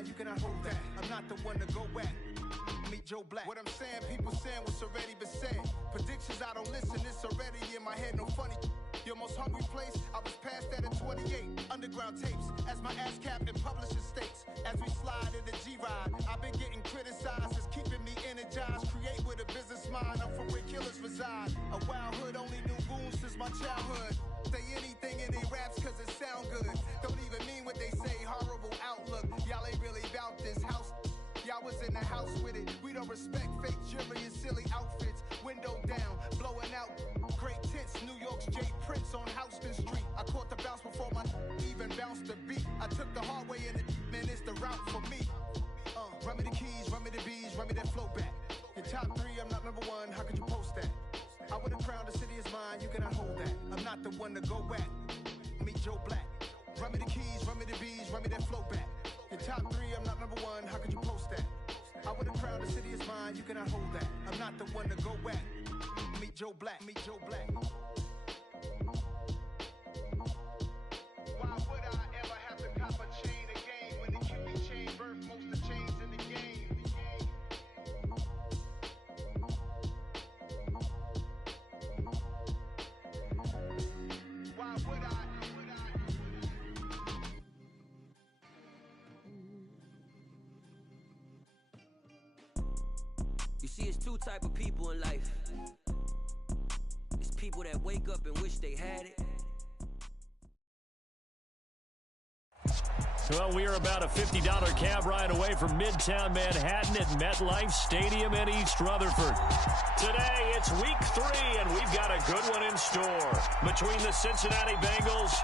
mine, you cannot hold that. I'm not the one to go at. Meet Joe Black. What I'm saying, people saying what's already been said. Predictions, I don't listen, it's already in my head, no funny. Your most hungry place, I was past that at 28. Underground tapes, as my ass cap in publishing stakes. As we slide in the G-Ride, I've been getting criticized, it's keeping me energized. Create with a business mind, I'm from where killers reside. A wild hood, only knew goons since my childhood. Say anything in they raps cause it sound good. Don't even mean what they say, horrible outlook. Y'all ain't really about this house. Y'all was in the house with it. We don't respect fake jewelry and silly outfits. Window down, blowing out great tits. New York's J. Prince on Houston Street. I caught the bounce before my even bounced the beat. I took the hard way and it, man, it's the route for me. Run me the keys, run me the bees, run me that flow back. Your top three, I'm not number one, how could you post that? I would've crowned the city is mine, you cannot hold that. I'm not the one to go at. Meet Joe Black. Run me the keys, run me the bees, run me that flow back. Your top three, I'm not number one, how could you post that? I would've crowned the city is mine, you cannot hold that. I'm not the one to go at. Meet Joe Black, meet Joe Black. Why would I ever have to cop a chain again when the QB chain birthed most of the chains in the game? Why would I? You see, it's two type of people in life. It's people that wake up and wish they had it. Well, we are about a $50 cab ride away from Midtown Manhattan at MetLife Stadium in East Rutherford. Today, it's week 3, and we've got a good one in store between the Cincinnati Bengals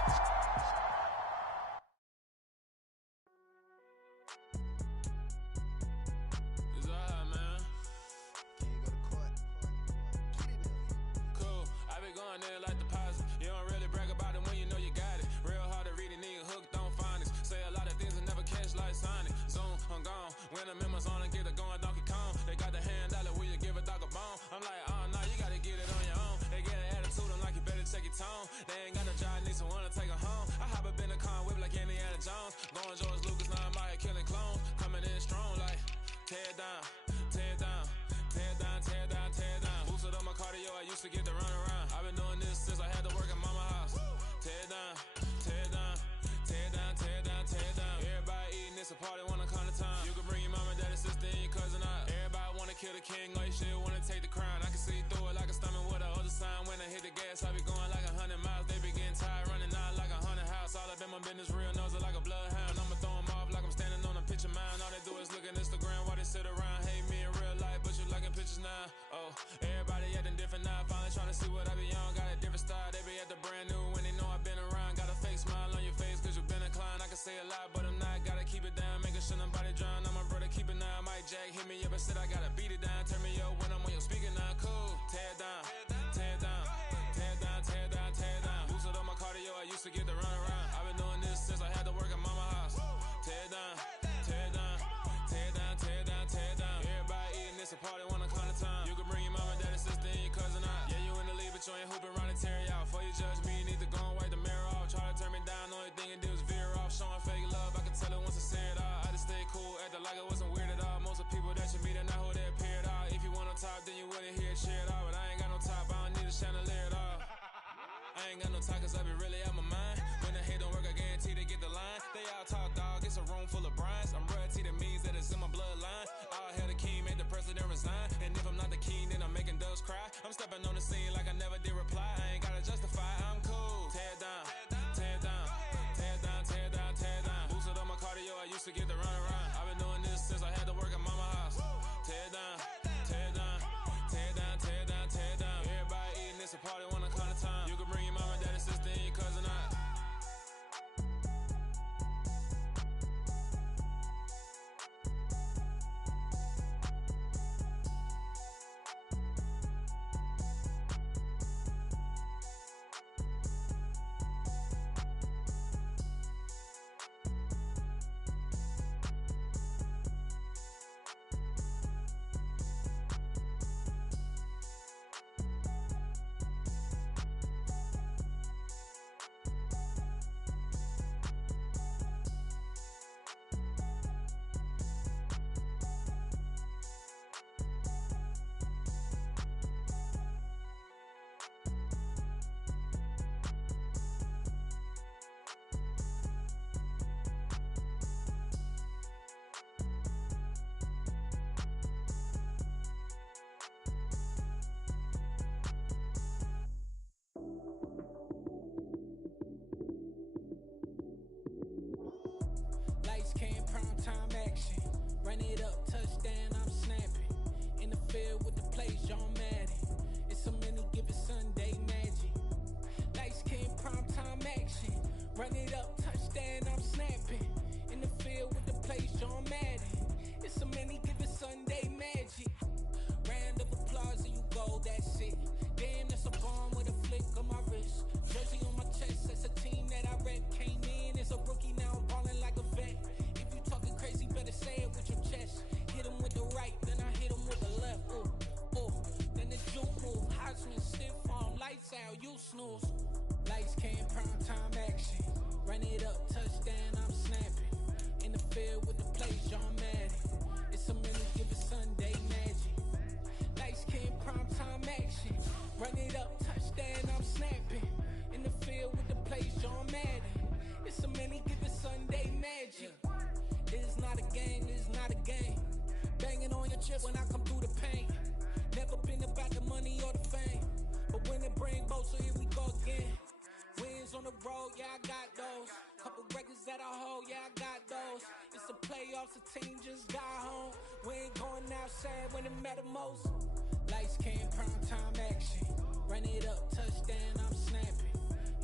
action. Run it up, touchdown, I'm snapping. In the field with the plays, John Madden. It's a many given Sunday magic. Lights came primetime action. Run it up, touchdown, I'm snapping. In the field with the plays, John Madden. It's a many given Sunday magic. Round of applause and you go, that's it. Damn, that's a bomb with a flick on my wrist. Jersey on my chest, that's a team that I rep. Came in as a rookie, now I'm balling like a vet. If you talking crazy, better say it with your chest. Hit him with the right, then I hit him with the left. Ooh, ooh, then the juke move. Heisman stiff arm, lights out, you snooze. Lights came primetime action. Run it up, touchdown, I'm snapping. In the field with the plays, John Madden. It's a many given Sunday magic. Lights came primetime action. Run it up, touchdown, I'm snapping. In the field with the plays, John Madden. It's a many given Sunday magic. It is not a game, it is not a game. Banging on your chest when I come through the pain. Never been about the money or the fame. But when it bring both, so here we go again. Wins on the road, yeah, I got those. Couple records that I hold, yeah, I got those. It's the playoffs, the team just got home. We ain't going outside when it matter most. Lights came primetime action. Run it up, touchdown, I'm snapping.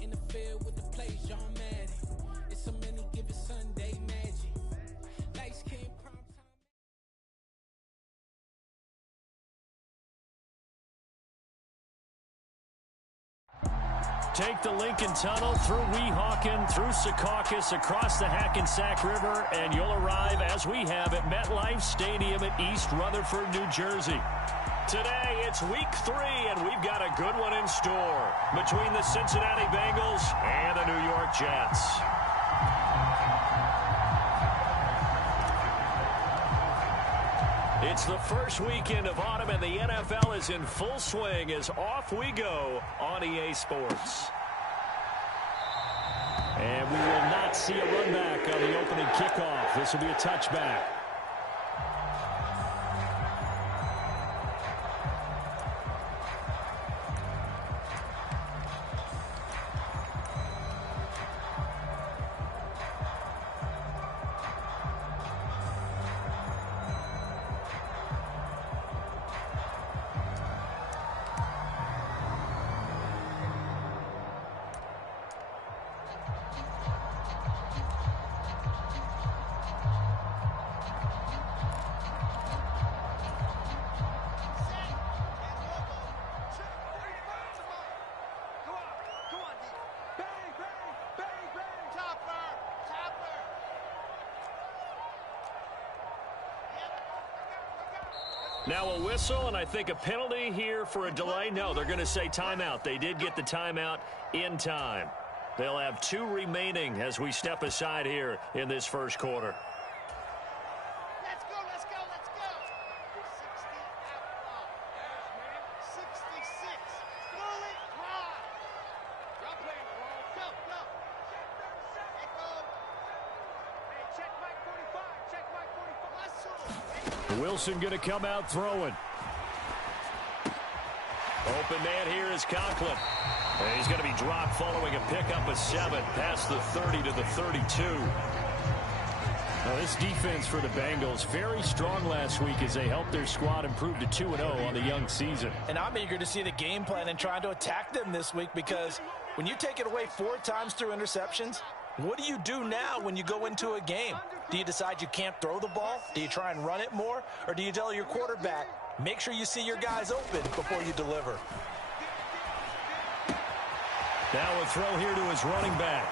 In the field with the plays, John Madden. It's a many given Sunday magic. Lights came primetime. Take the Lincoln Tunnel through Weehawken, through Secaucus, across the Hackensack River, and you'll arrive, as we have, at MetLife Stadium at East Rutherford, New Jersey. Today, it's week 3, and we've got a good one in store between the Cincinnati Bengals and the New York Jets. It's the first weekend of autumn, and the NFL is in full swing as off we go on EA Sports. And we will not see a run back on the opening kickoff. This will be a touchback. Now a whistle, and I think a penalty here for a delay. No, they're going to say timeout. They did get the timeout in time. They'll have 2 remaining as we step aside here in this first quarter. Let's go, let's go, let's go. 60 outlaw. 66. Fully hard. Y'all playing wrong. Go, go. Check 37. Go. Hey, check Mike 45. Check Mike 45. Muscle. Wilson going to come out throwing. Open man here is Conklin. And he's going to be dropped following a pickup of 7 past the 30 to the 32. Now this defense for the Bengals, very strong last week as they helped their squad improve to 2-0 on the young season. And I'm eager to see the game plan and trying to attack them this week, because when you take it away 4 times through interceptions, what do you do now when you go into a game? Do you decide you can't throw the ball? Do you try and run it more? Or do you tell your quarterback, make sure you see your guys open before you deliver? Now a throw here to his running back.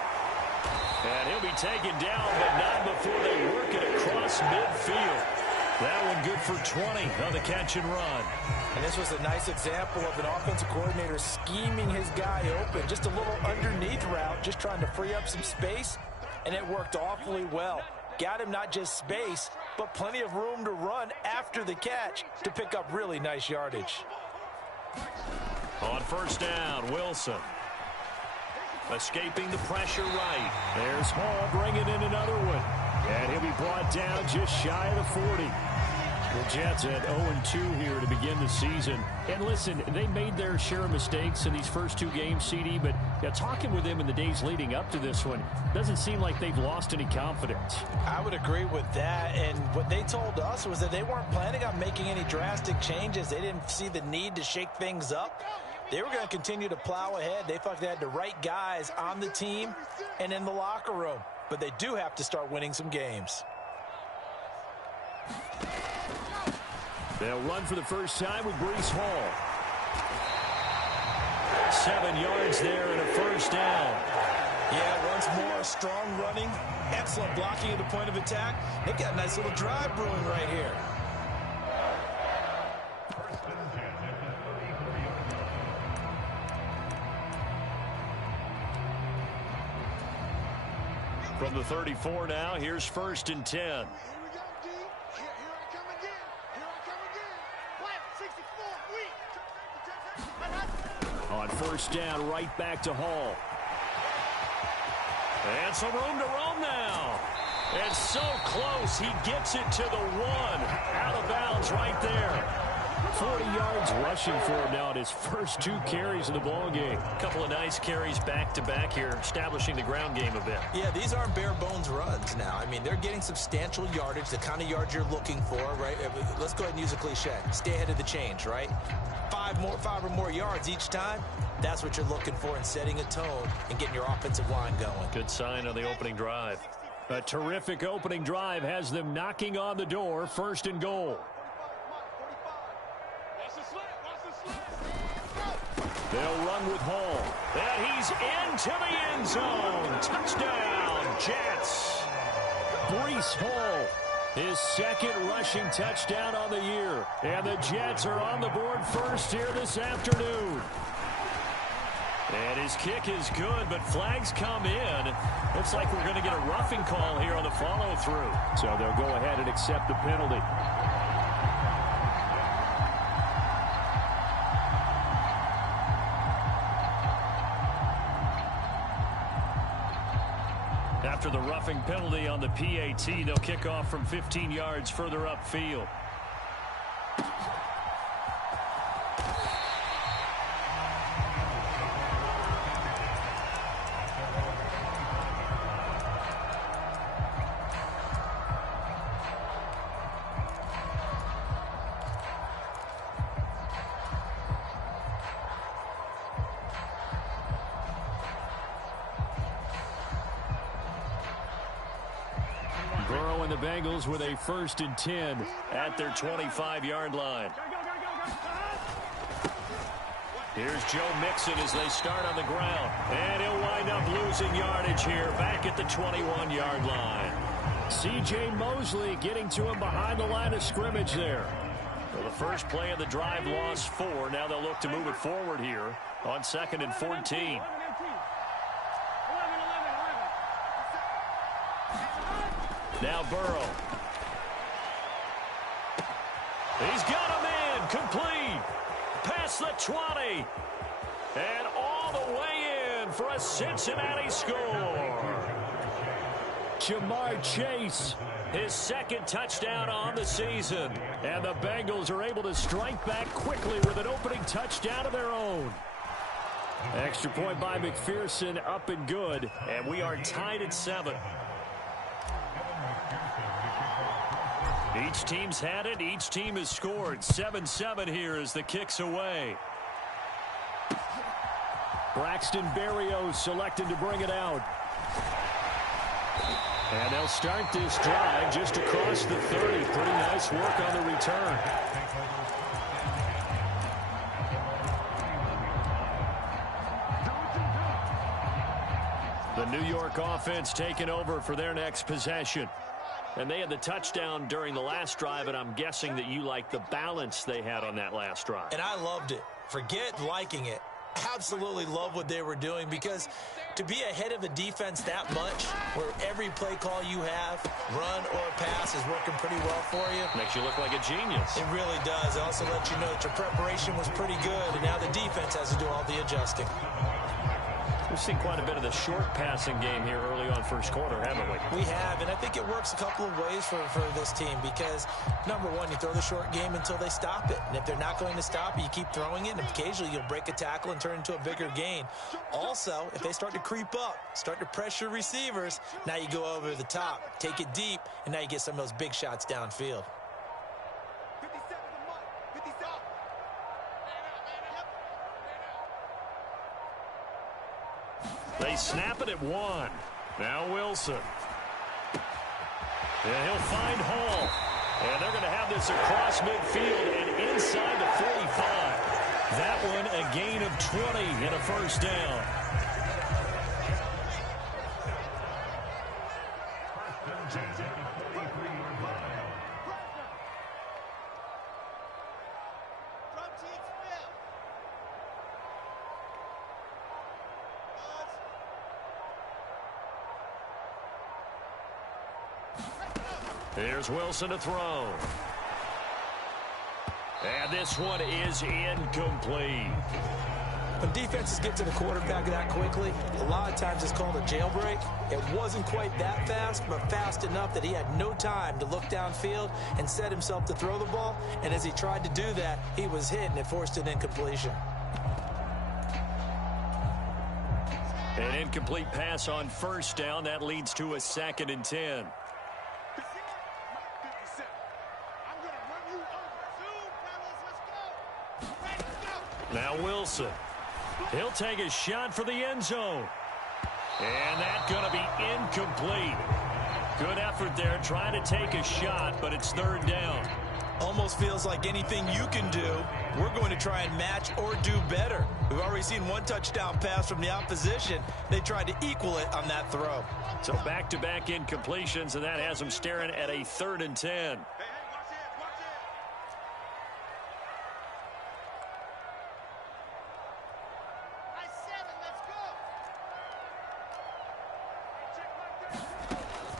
And he'll be taken down, but not before they work it across midfield. That one good for 20 on the catch and run. And this was a nice example of an offensive coordinator scheming his guy open. Just a little underneath route, just trying to free up some space, and it worked awfully well. Got him not just space, but plenty of room to run after the catch to pick up really nice yardage. On first down, Wilson. Escaping the pressure right. There's Hall bringing in another one. And he'll be brought down just shy of the 40. The Jets at 0-2 here to begin the season. And listen, they made their share of mistakes in these first two games, CD, but talking with them in the days leading up to this one, doesn't seem like they've lost any confidence. I would agree with that, and what they told us was that they weren't planning on making any drastic changes. They didn't see the need to shake things up. They were going to continue to plow ahead. They felt they had the right guys on the team and in the locker room, but they do have to start winning some games. They'll run for the first time with Breece Hall. 7 yards there and a first down. Yeah, once more, strong running, excellent blocking at the point of attack. They've got a nice little drive brewing right here. From the 34 now, here's 1st and 10. On first down, right back to Hall. And some room to roam now. And so close, he gets it to the 1. Out of bounds right there. 40 yards rushing for him now in his first 2 carries of the ballgame. A couple of nice carries back-to-back here, establishing the ground game a bit. Yeah, these aren't bare-bones runs now. I mean, they're getting substantial yardage, the kind of yards you're looking for, right? Let's go ahead and use a cliche. Stay ahead of the change, right? 5 or more yards each time. That's what you're looking for in setting a tone and getting your offensive line going. Good sign on the opening drive. A terrific opening drive has them knocking on the door, 1st and goal. They'll run with Hall. And he's into the end zone. Touchdown, Jets. Breece Hall, his 2nd rushing touchdown on the year. And the Jets are on the board first here this afternoon. And his kick is good, but flags come in. Looks like we're going to get a roughing call here on the follow-through. So they'll go ahead and accept the penalty. After the roughing penalty on the PAT, they'll kick off from 15 yards further upfield. Burrow and the Bengals with a 1st and 10 at their 25-yard line. Here's Joe Mixon as they start on the ground. And he'll wind up losing yardage here back at the 21-yard line. C.J. Mosley getting to him behind the line of scrimmage there. Well, the first play of the drive lost 4. Now they'll look to move it forward here on 2nd and 14. Now Burrow. He's got him in. Complete. Past the 20. And all the way in for a Cincinnati score. Jamar Chase, his 2nd touchdown on the season. And the Bengals are able to strike back quickly with an opening touchdown of their own. Extra point by McPherson, up and good. And we are tied at 7. Each team's had it. Each team has scored. 7-7 here as the kick's away. Braxton Berrios selected to bring it out. And they'll start this drive just across the 30. Pretty nice work on the return. The New York offense taking over for their next possession. And they had the touchdown during the last drive, and I'm guessing that you like the balance they had on that last drive. And I loved it. Forget liking it. Absolutely love what they were doing, because to be ahead of a defense that much, where every play call you have, run or pass, is working pretty well for you. Makes you look like a genius. It really does. It also lets you know that your preparation was pretty good, and now the defense has to do all the adjusting. We've seen quite a bit of the short passing game here early on first quarter, haven't we? We have, and I think it works a couple of ways for this team because, number one, you throw the short game until they stop it. And if they're not going to stop it, you keep throwing it, and occasionally you'll break a tackle and turn into a bigger gain. Also, if they start to creep up, start to pressure receivers, now you go over the top, take it deep, and now you get some of those big shots downfield. They snap it at 1. Now Wilson. And he'll find Hall. And they're going to have this across midfield and inside the 45. That one a gain of 20 and a first down. Here's Wilson to throw. And this one is incomplete. When defenses get to the quarterback that quickly, a lot of times it's called a jailbreak. It wasn't quite that fast, but fast enough that he had no time to look downfield and set himself to throw the ball. And as he tried to do that, he was hit and it forced an incompletion. An incomplete pass on first down. That leads to a 2nd and 10. Now Wilson. He'll take a shot for the end zone. And that's going to be incomplete. Good effort there trying to take a shot, but it's 3rd down. Almost feels like anything you can do, we're going to try and match or do better. We've already seen one touchdown pass from the opposition. They tried to equal it on that throw. So back-to-back incompletions, and that has them staring at a 3rd and 10.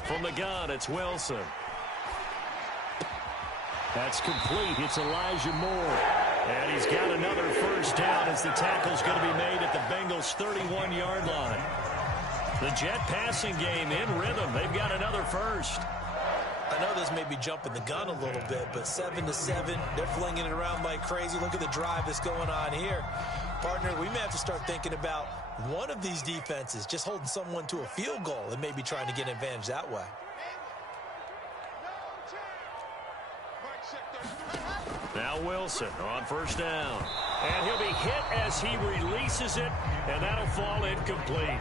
From the gun, it's Wilson. That's complete. It's Elijah Moore. And he's got another first down as the tackle's going to be made at the Bengals' 31-yard line. The Jet passing game in rhythm. They've got another first. I know this may be jumping the gun a little bit, but 7-7, they're flinging it around like crazy. Look at the drive that's going on here. Partner, we may have to start thinking about one of these defenses just holding someone to a field goal and maybe trying to get an advantage that way. Now Wilson on first down. And he'll be hit as he releases it, and that'll fall incomplete.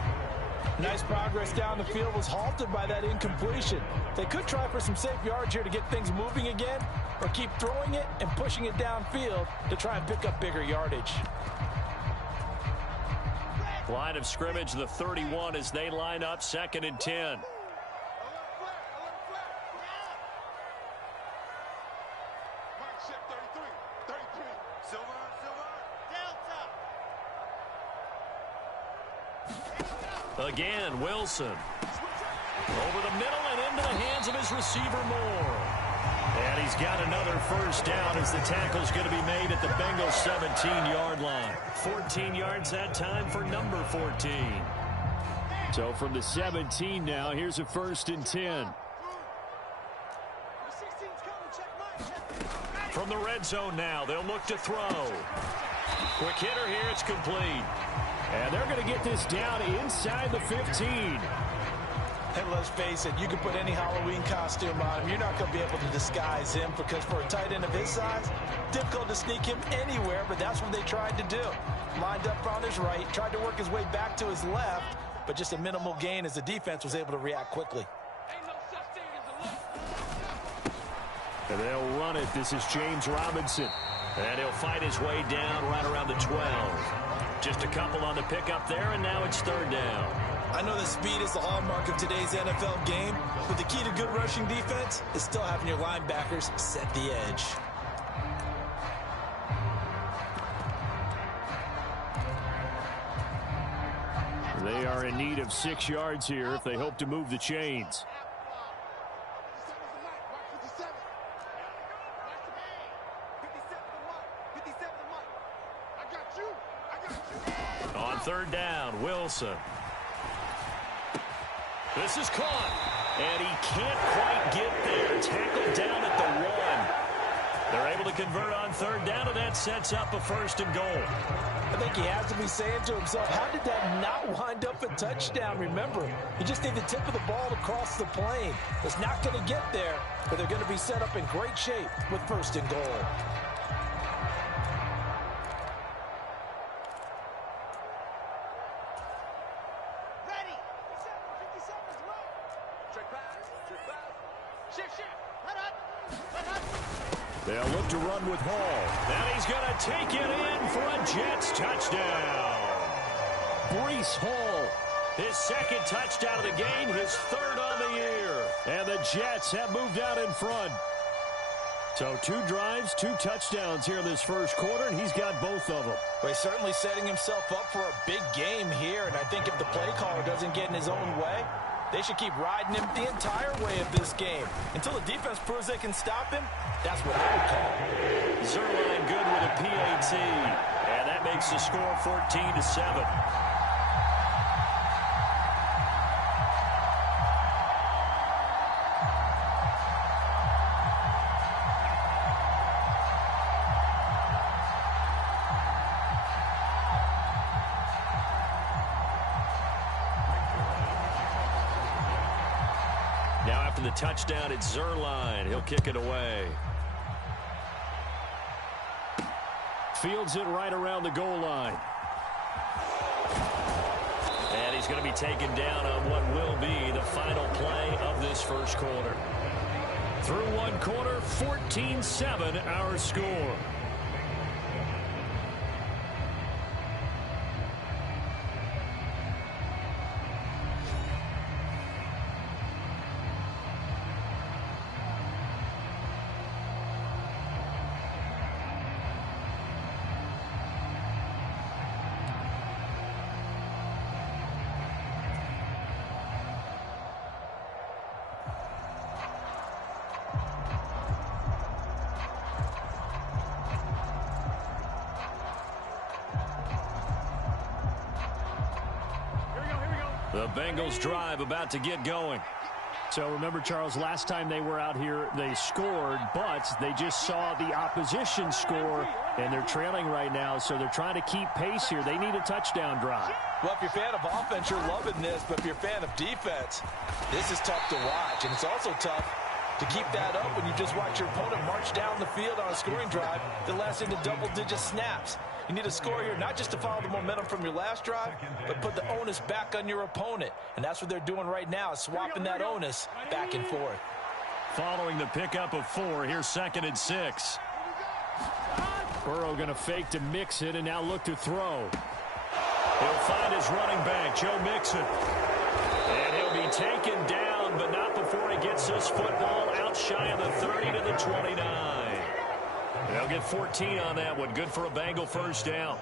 Nice progress down the field, was halted by that incompletion. They could try for some safe yards here to get things moving again, or keep throwing it and pushing it downfield to try and pick up bigger yardage. Line of scrimmage, the 31 as they line up, 2nd and 10. Again, Wilson. Over the middle and into the hands of his receiver, Moore. And he's got another first down as the tackle's going to be made at the Bengals' 17-yard line. 14 yards that time for number 14. So from the 17 now, here's a 1st and 10. From the red zone now, they'll look to throw. Quick hitter here, it's complete. And they're going to get this down inside the 15. And let's face it, you can put any Halloween costume on him. You're not going to be able to disguise him because for a tight end of his size, difficult to sneak him anywhere, but that's what they tried to do. Lined up on his right, tried to work his way back to his left, but just a minimal gain as the defense was able to react quickly. And they'll run it. This is James Robinson. And he'll fight his way down right around the 12. Just a couple on the pickup there, and now it's 3rd down. I know that speed is the hallmark of today's NFL game, but the key to good rushing defense is still having your linebackers set the edge. They are in need of 6 yards here if they hope to move the chains. On third down. Wilson. This is caught. And he can't quite get there. Tackled down at the 1. They're able to convert on third down, and that sets up a 1st and goal. I think he has to be saying to himself, how did that not wind up a touchdown? Remember, you just need the tip of the ball to cross the plane. It's not going to get there, but they're going to be set up in great shape with 1st and goal. Ready. 50 seconds left. Check pass. Shift. Let up. They'll look to run with Hall. And he's going to take it in for a Jets touchdown. Breece Hall, his 2nd touchdown of the game, his 3rd on the year. And the Jets have moved out in front. So 2 drives, 2 touchdowns here in this first quarter, and he's got both of them. Well, he's certainly setting himself up for a big game here, and I think if the play caller doesn't get in his own way, they should keep riding him the entire way of this game. Until the defense proves they can stop him, that's what I would call. Zerline good with a PAT. And that makes the score 14-7. Now after the touchdown, it's Zerline. He'll kick it away. Fields it right around the goal line. And he's going to be taken down on what will be the final play of this first quarter. Through 1 quarter, 14-7 our score. The Bengals drive about to get going. So remember, Charles, last time they were out here, they scored, but they just saw the opposition score, and they're trailing right now, so they're trying to keep pace here. They need a touchdown drive. Well, if you're a fan of offense, you're loving this, but if you're a fan of defense, this is tough to watch, and it's also tough to keep that up when you just watch your opponent march down the field on a scoring drive that lasts into double-digit snaps. You need a score here, not just to follow the momentum from your last drive, but put the onus back on your opponent. And that's what they're doing right now, swapping that onus back and forth. Following the pickup of 4, here's 2nd and 6. Burrow going to fake to Mixon and now look to throw. He'll find his running back, Joe Mixon. And he'll be taken down, but not before he gets this football out shy of the 30 to the 29. They'll get 14 on that one. Good for a Bengal first down.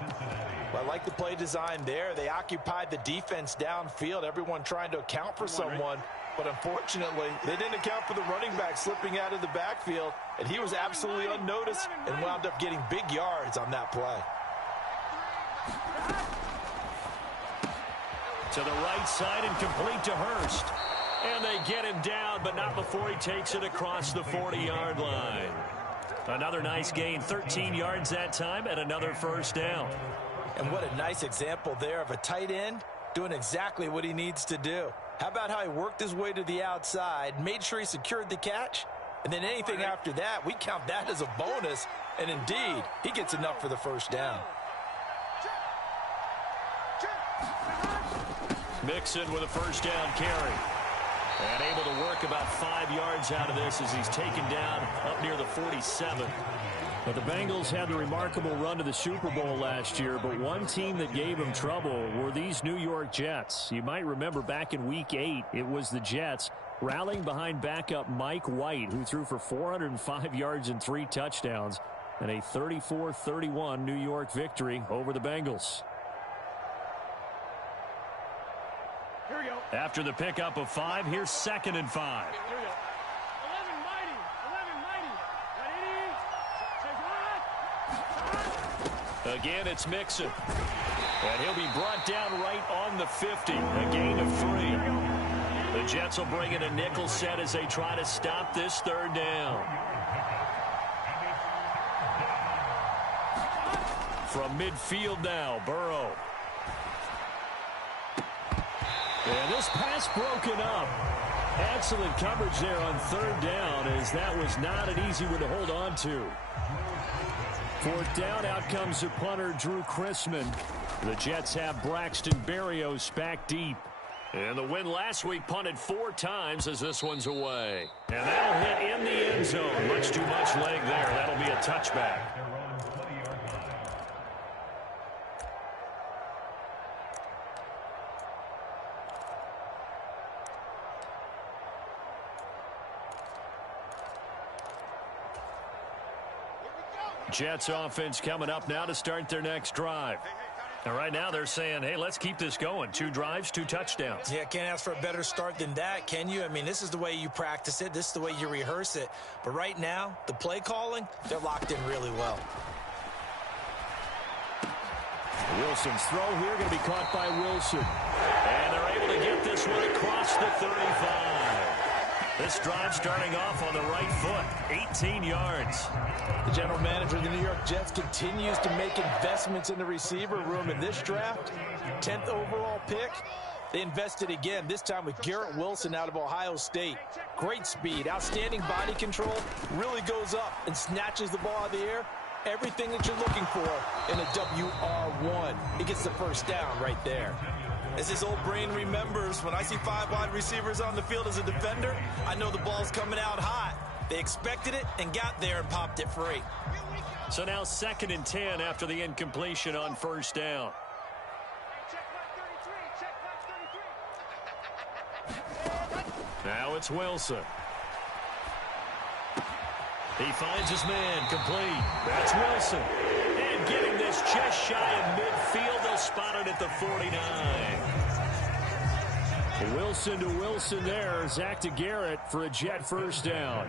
Well, I like the play design there. They occupied the defense downfield, everyone trying to account for someone. But unfortunately, they didn't account for the running back slipping out of the backfield, and he was absolutely unnoticed and wound up getting big yards on that play. To the right side and complete to Hurst. And they get him down, but not before he takes it across the 40-yard line. Another nice gain, 13 yards that time, and another first down. And what a nice example there of a tight end doing exactly what he needs to do. How about how he worked his way to the outside, made sure he secured the catch, and then anything after that, we count that as a bonus, and indeed, he gets enough for the first down. Mixon with a first down carry. And able to work about 5 yards out of this as he's taken down up near the 47. But the Bengals had the remarkable run to the Super Bowl last year, but one team that gave them trouble were these New York Jets. You might remember back in Week 8, it was the Jets rallying behind backup Mike White, who threw for 405 yards and 3 touchdowns, and a 34-31 New York victory over the Bengals. After the pickup of 5, here's 2nd and 5. Here we go. 11 mighty. 11 mighty. Ready? Again, it's Mixon. And he'll be brought down right on the 50. A gain of 3. The Jets will bring in a nickel set as they try to stop this third down. From midfield now, Burrow. And this pass broken up. Excellent coverage there on third down, as that was not an easy one to hold on to. Fourth down, out comes the punter, Drew Chrisman. The Jets have Braxton Berrios back deep. And the win last week punted 4 times as this one's away. And that'll hit in the end zone. Much too much leg there. That'll be a touchback. Jets offense coming up now to start their next drive. And right now they're saying, hey, let's keep this going. 2 drives, 2 touchdowns. Yeah, can't ask for a better start than that, can you? I mean, this is the way you practice it. This is the way you rehearse it. But right now, the play calling, they're locked in really well. Wilson's throw here going to be caught by Wilson. And they're able to get this one across the 35. This drive starting off on the right foot, 18 yards. The general manager of the New York Jets continues to make investments in the receiver room in this draft. 10th overall pick. They invested again, this time with Garrett Wilson out of Ohio State. Great speed, outstanding body control, really goes up and snatches the ball out of the air. Everything that you're looking for in a WR1. He gets the first down right there. As his old brain remembers, when I see 5 wide receivers on the field as a defender, I know the ball's coming out hot. They expected it and got there and popped it free. So now 2nd and 10 after the incompletion on first down. Now it's Wilson. He finds his man, complete. That's Wilson. And getting this just shy of midfield, they'll spot it at the 49. Wilson to Wilson there. Zach to Garrett for a Jet first down.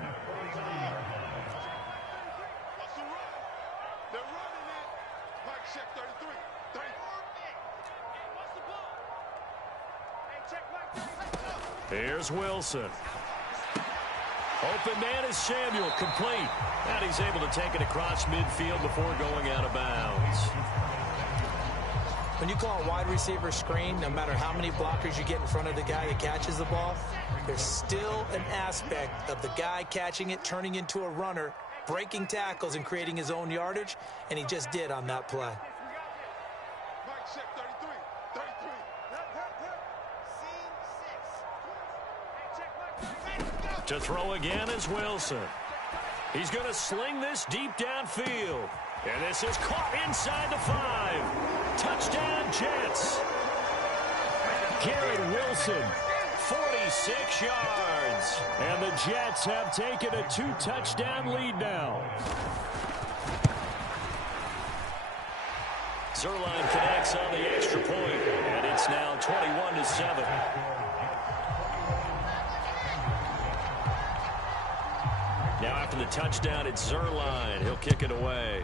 Here's Wilson. Open man is Samuel, complete. And he's able to take it across midfield before going out of bounds. When you call a wide receiver screen, no matter how many blockers you get in front of the guy that catches the ball, there's still an aspect of the guy catching it, turning into a runner, breaking tackles and creating his own yardage, and he just did on that play. To throw again is Wilson. He's going to sling this deep downfield. And this is caught inside the 5. Touchdown, Jets. Garrett Wilson, 46 yards. And the Jets have taken a 2-touchdown lead now. Zerline connects on the extra point, and it's now 21-7. Now after the touchdown, it's Zerline. He'll kick it away.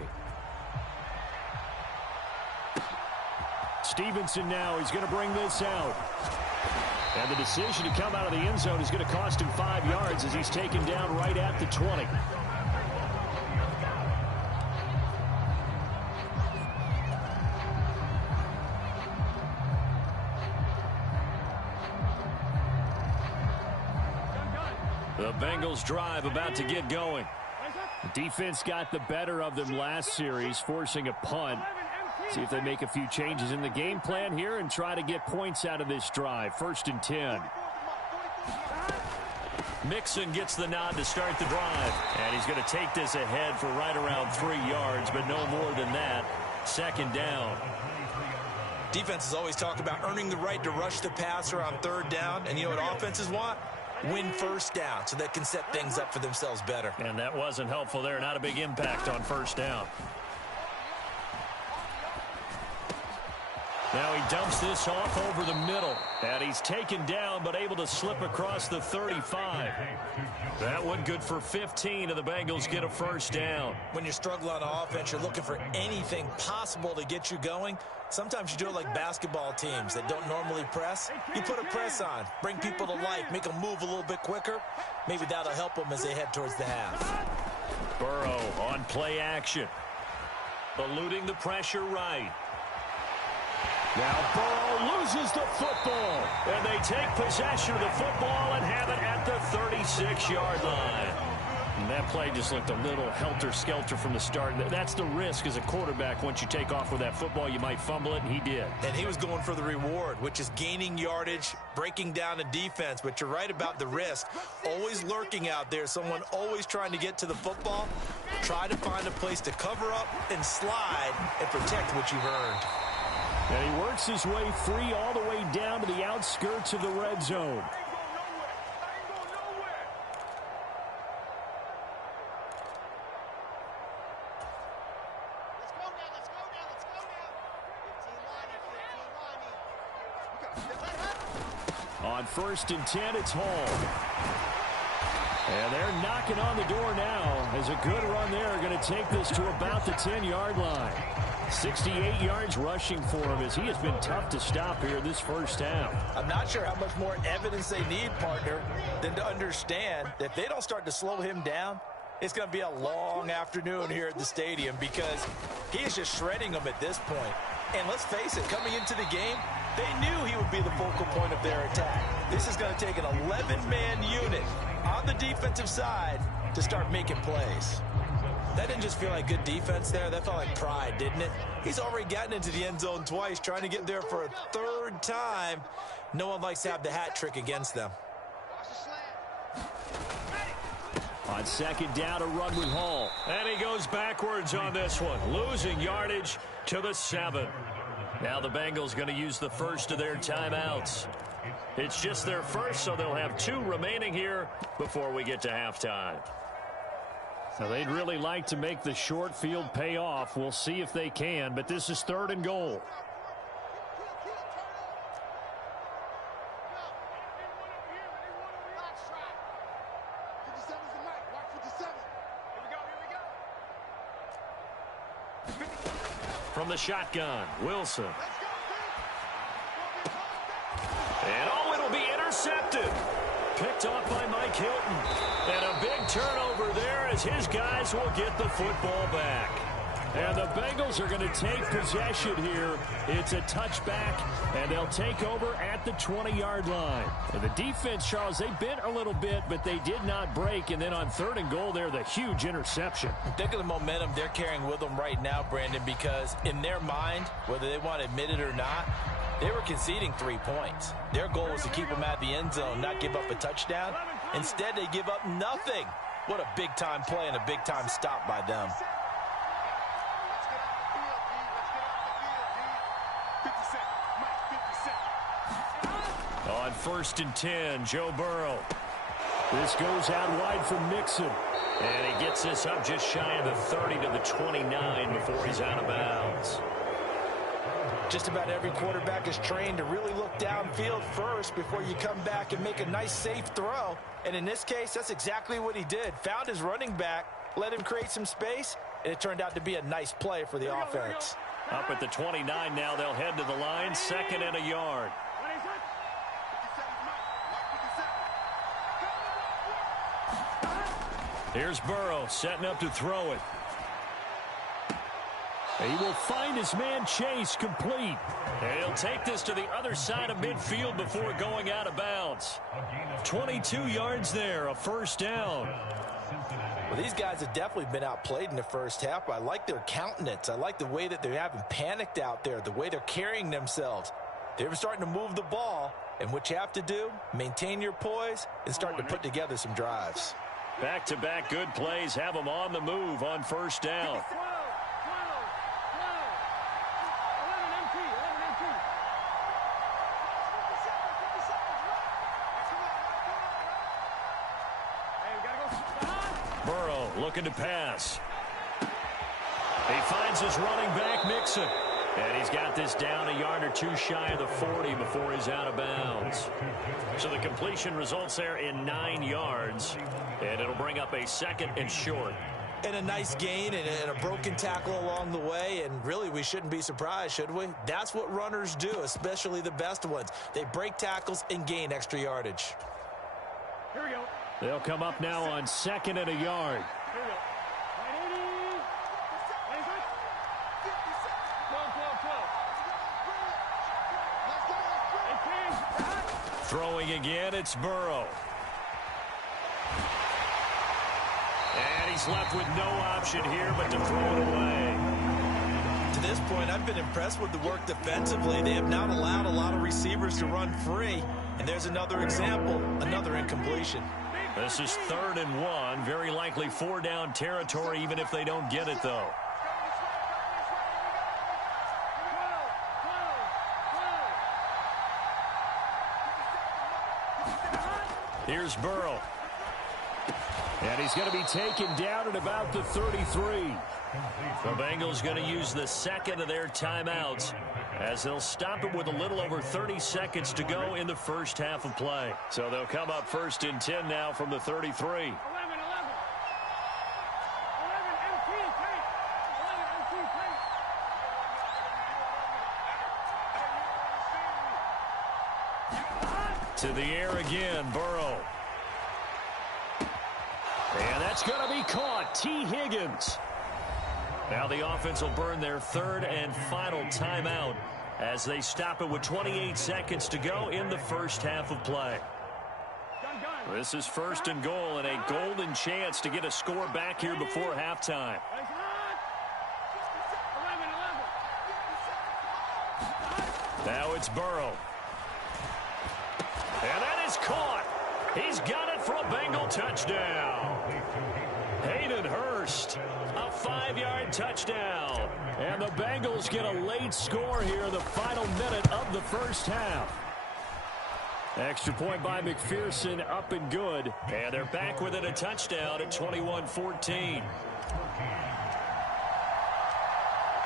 Stevenson now, he's going to bring this out. And the decision to come out of the end zone is going to cost him 5 yards as he's taken down right at the 20. The Bengals drive about to get going. The defense got the better of them last series, forcing a punt. See if they make a few changes in the game plan here and try to get points out of this drive. 1st and 10. Mixon gets the nod to start the drive. And he's going to take this ahead for right around 3 yards, but no more than that. 2nd down. Defenses always talk about earning the right to rush the passer on 3rd down. And you know what offenses want? Win 1st down so they can set things up for themselves better. And that wasn't helpful there. Not a big impact on 1st down. Now he dumps this off over the middle. And he's taken down but able to slip across the 35. That one good for 15, and the Bengals get a first down. When you struggle on offense, you're looking for anything possible to get you going. Sometimes you do it like basketball teams that don't normally press. You put a press on, bring people to life, make them move a little bit quicker. Maybe that'll help them as they head towards the half. Burrow on play action. Eluding the pressure right. Now Burrow loses the football. And they take possession of the football and have it at the 36-yard line. And that play just looked a little helter-skelter from the start. That's the risk as a quarterback. Once you take off with that football, you might fumble it, and he did. And he was going for the reward, which is gaining yardage, breaking down a defense. But you're right about the risk. Always lurking out there, someone always trying to get to the football. Try to find a place to cover up and slide and protect what you've earned. And he works his way free all the way down to the outskirts of the red zone. On 1st and 10, it's Hall. And they're knocking on the door now as a good run there are going to take this to about the 10-yard line. 68 yards rushing for him as he has been tough to stop here this first half. I'm not sure how much more evidence they need, partner, than to understand that if they don't start to slow him down, it's going to be a long afternoon here at the stadium because he is just shredding them at this point. And let's face it, coming into the game, they knew he would be the focal point of their attack. This is going to take an 11-man unit on the defensive side to start making plays. That didn't just feel like good defense there. That felt like pride, didn't it? He's already gotten into the end zone twice, trying to get there for a third time. No one likes to have the hat trick against them. On 2nd down, a run with Hall. And he goes backwards on this one, losing yardage to the 7. Now the Bengals going to use the first of their timeouts. It's just their first, so they'll have 2 remaining here before we get to halftime. Now they'd really like to make the short field pay off. We'll see if they can, but this is 3rd and goal. From the shotgun, Wilson. And it'll be intercepted. Picked off by Mike Hilton. And a big turnover there as his guys will get the football back. And the Bengals are going to take possession here. It's a touchback, and they'll take over at the 20-yard line. And the defense, Charles, they bent a little bit, but they did not break. And then on 3rd and goal there, the huge interception. Think of the momentum they're carrying with them right now, Brandon, because in their mind, whether they want to admit it or not, they were conceding 3 points. Their goal was to keep them at the end zone, not give up a touchdown. Instead, they give up nothing. What a big-time play and a big-time stop by them. On 1st and 10, Joe Burrow. This goes out wide for Mixon. And he gets this up just shy of the 30 to the 29 before he's out of bounds. Just about every quarterback is trained to really look downfield first before you come back and make a nice, safe throw. And in this case, that's exactly what he did. Found his running back, let him create some space, and it turned out to be a nice play for the offense. Up at the 29 now, they'll head to the line, 2nd and a yard. Here's Burrow setting up to throw it. He will find his man Chase complete. And he'll take this to the other side of midfield before going out of bounds. 22 yards there, a first down. Well, these guys have definitely been outplayed in the first half. I like their countenance. I like the way that they haven't panicked out there, the way they're carrying themselves. They're starting to move the ball, and what you have to do, maintain your poise and start to put together some drives. Back-to-back good plays have them on the move on first down. Burrow looking to pass. He finds his running back, Mixon. And he's got this down a yard or two shy of the 40 before he's out of bounds. So the completion results there in 9 yards, and it'll bring up a 2nd and short. And a nice gain and a broken tackle along the way, and really we shouldn't be surprised, should we? That's what runners do, especially the best ones. They break tackles and gain extra yardage. Here we go. They'll come up now on 2nd and a yard. Here we go. 12. Throwing again, it's Burrow. And he's left with no option here but to throw it away. To this point, I've been impressed with the work defensively. They have not allowed a lot of receivers to run free. And there's another example, another incompletion. This is 3rd and 1. Very likely 4-down territory, even if they don't get it, though. Here's Burrow. And he's going to be taken down at about the 33. The Bengals going to use the 2nd of their timeouts as they'll stop it with a little over 30 seconds to go in the first half of play. So they'll come up 1st and 10 now from the 33. To the air again, Burrow. And that's going to be caught. T. Higgins. Now the offense will burn their 3rd and final timeout as they stop it with 28 seconds to go in the first half of play. This is 1st and goal and a golden chance to get a score back here before halftime. Now it's Burrow. And that is caught. He's got it for a Bengal touchdown. Hayden Hurst, a 5-yard touchdown. And the Bengals get a late score here in the final minute of the first half. Extra point by McPherson, up and good. And they're back within a touchdown at 21-14.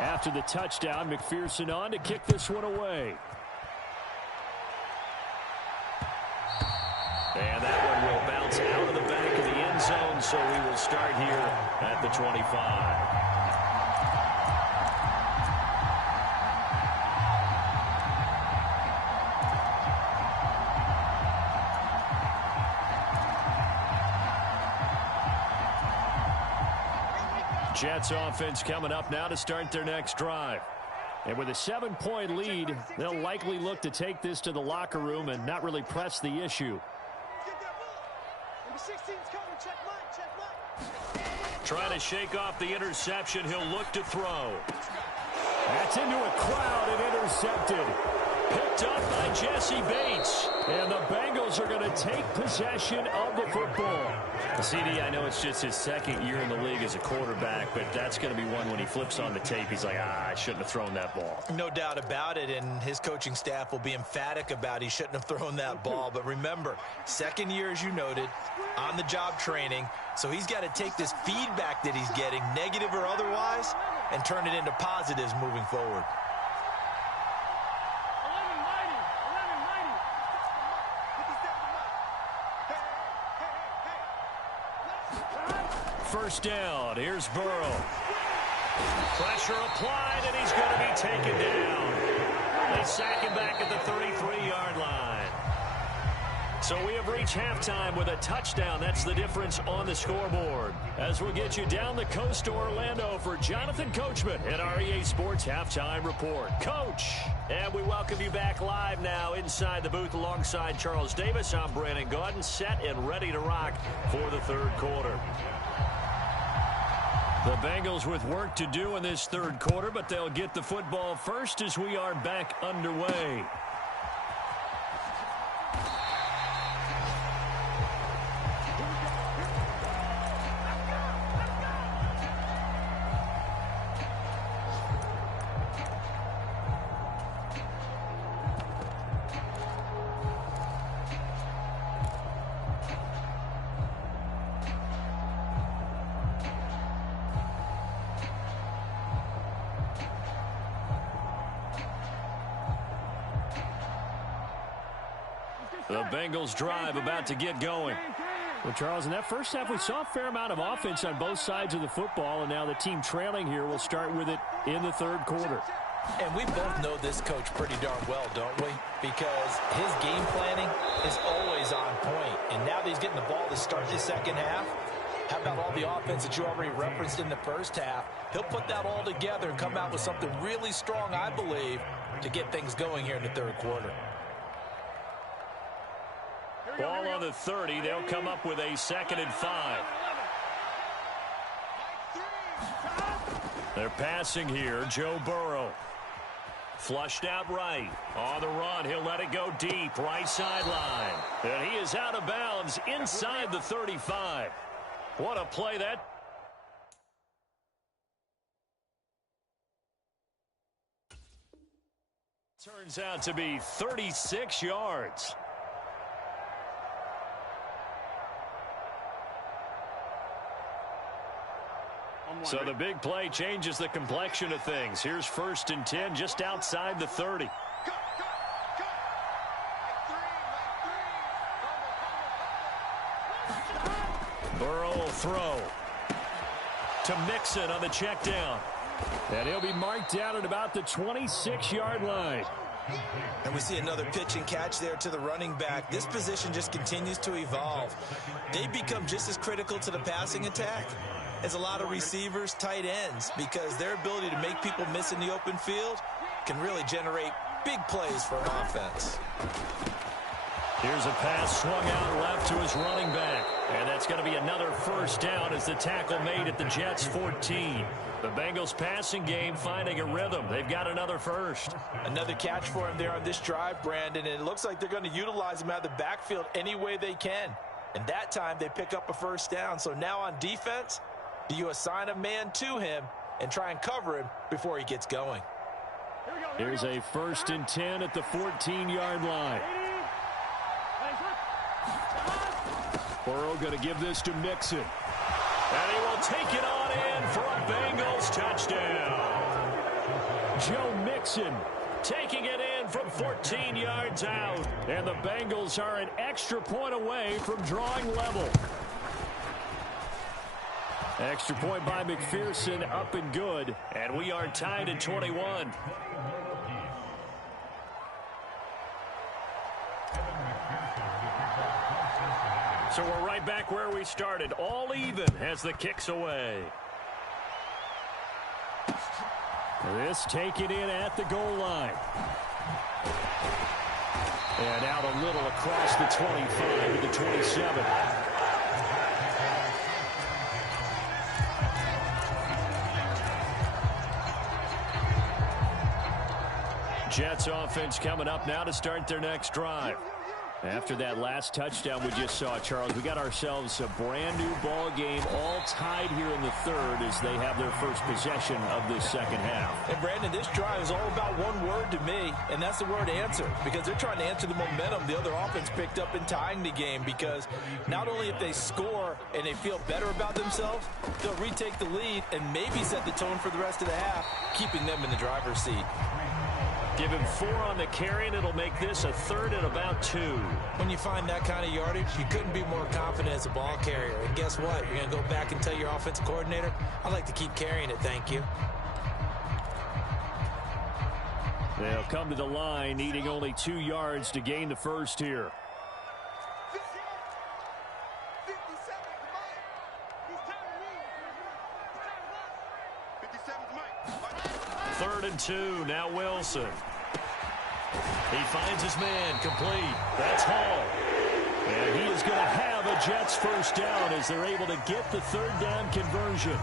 After the touchdown, McPherson on to kick this one away. And that one will bounce out of the back of the end zone, so we will start here at the 25. Jets offense coming up now to start their next drive. And with a 7-point lead, they'll likely look to take this to the locker room and not really press the issue. Trying to shake off the interception. He'll look to throw. That's into a crowd and intercepted. Picked up by Jesse Bates. And the Bengals are going to take possession of the football. CD, I know it's just his 2nd year in the league as a quarterback, but that's going to be one when he flips on the tape. He's like, I shouldn't have thrown that ball. No doubt about it, and his coaching staff will be emphatic about he shouldn't have thrown that ball. But remember, 2nd year, as you noted, on-the-job training. So he's got to take this feedback that he's getting, negative or otherwise, and turn it into positives moving forward. First down. Here's Burrow. Pressure applied, and he's going to be taken down. They sack him back at the 33-yard line. So we have reached halftime with a touchdown. That's the difference on the scoreboard. As we'll get you down the coast to Orlando for Jonathan Coachman at REA Sports Halftime Report. Coach, and we welcome you back live now inside the booth alongside Charles Davis. I'm Brandon Gaudin, set and ready to rock for the 3rd quarter. The Bengals with work to do in this 3rd quarter, but they'll get the football first as we are back underway. The Bengals drive about to get going. Well, Charles, in that first half, we saw a fair amount of offense on both sides of the football, and now the team trailing here will start with it in the third quarter. And we both know this coach pretty darn well, don't we? Because his game planning is always on point. And now that he's getting the ball to start the second half, how about all the offense that you already referenced in the first half? He'll put that all together and come out with something really strong, I believe, to get things going here in the third quarter. Ball on the 30. They'll come up with a 2nd and 5. They're passing here. Joe Burrow. Flushed out right. On the run. He'll let it go deep. Right sideline. And he is out of bounds inside the 35. What a play that. Turns out to be 36 yards. So the big play changes the complexion of things. Here's 1st and 10 just outside the 30. Burrow will throw to Mixon on the check down. And he'll be marked down at about the 26-yard line. And we see another pitch and catch there to the running back. This position just continues to evolve. They become just as critical to the passing attack as a lot of receivers, tight ends, because their ability to make people miss in the open field can really generate big plays for an offense. Here's a pass swung out left to his running back. And that's going to be another 1st down as the tackle made at the Jets' 14. The Bengals passing game finding a rhythm. They've got another 1st. Another catch for him there on this drive, Brandon, and it looks like they're going to utilize him out of the backfield any way they can. And that time they pick up a 1st down. So now on defense, do you assign a man to him and try and cover him before he gets going? Here's a 1st and 10 at the 14-yard line. Burrow going to give this to Mixon. And he will take it on in for a Bengals touchdown. Joe Mixon taking it in from 14 yards out. And the Bengals are an extra point away from drawing level. Extra point by McPherson, up and good. And we are tied at 21. So we're right back where we started. All even as the kick's away. This taken in at the goal line. And out a little across the 25 to the 27. Jets offense coming up now to start their next drive. After that last touchdown we just saw, Charles, we got ourselves a brand new ball game, all tied here in the third as they have their first possession of this second half. And Brandon, this drive is all about one word to me, and that's the word answer, because they're trying to answer the momentum the other offense picked up in tying the game, because not only if they score and they feel better about themselves, they'll retake the lead and maybe set the tone for the rest of the half, keeping them in the driver's seat. Give him 4 on the carry, and it'll make this a 3rd and about 2. When you find that kind of yardage, you couldn't be more confident as a ball carrier. And guess what? You're going to go back and tell your offensive coordinator, I'd like to keep carrying it, thank you. They'll come to the line, needing only 2 yards to gain the first here. 3rd and 2. Now Wilson. He finds his man complete. That's Hall. And he is going to have a Jets first down as they're able to get the 3rd down conversion.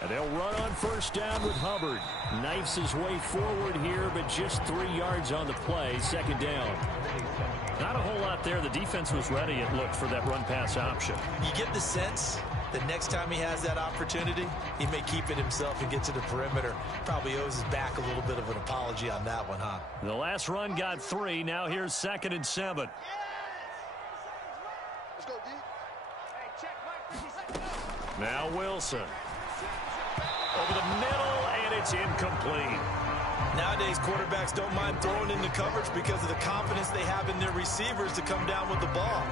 And they'll run on first down with Hubbard. Knifes his way forward here, but just 3 yards on the play. 2nd down. Not a whole lot there. The defense was ready, it looked, for that run-pass option. You get the sense that next time he has that opportunity, he may keep it himself and get to the perimeter. Probably owes his back a little bit of an apology on that one, huh? The last run got 3. Now here's 2nd and 7. Now Wilson. over the middle, and it's incomplete. Nowadays, quarterbacks don't mind throwing into coverage because of the confidence they have in their receivers to come down with the ball.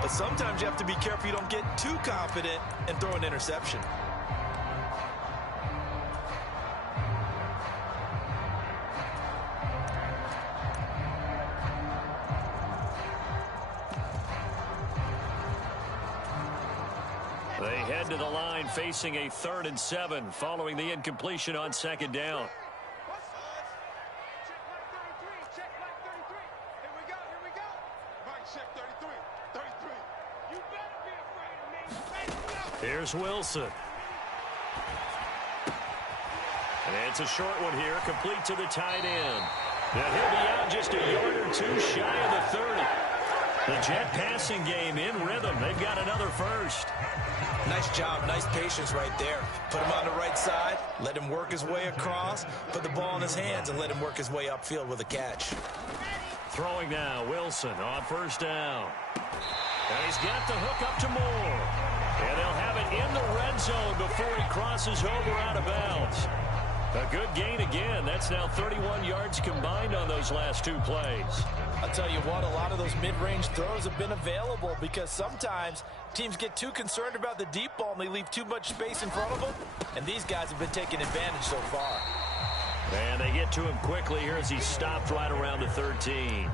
But sometimes you have to be careful you don't get too confident and throw an interception. They head to the line facing a 3rd and 7 following the incompletion on 2nd down. Here's Wilson. And it's a short one here, complete to the tight end. Now he'll be out just a yard or two shy of the 30. The Jet passing game in rhythm. They've got another first. Nice job, nice patience right there. Put him on the right side, let him work his way across, put the ball in his hands, and let him work his way upfield with a catch. Throwing now, Wilson on 1st down. And he's got the hook up to Moore. And they'll have it in the red zone before he crosses over out of bounds. A good gain again. That's now 31 yards combined on those last 2 plays. I'll tell you what, a lot of those mid-range throws have been available because sometimes teams get too concerned about the deep ball and they leave too much space in front of them. And these guys have been taking advantage so far. And they get to him quickly here as he stopped right around the 13.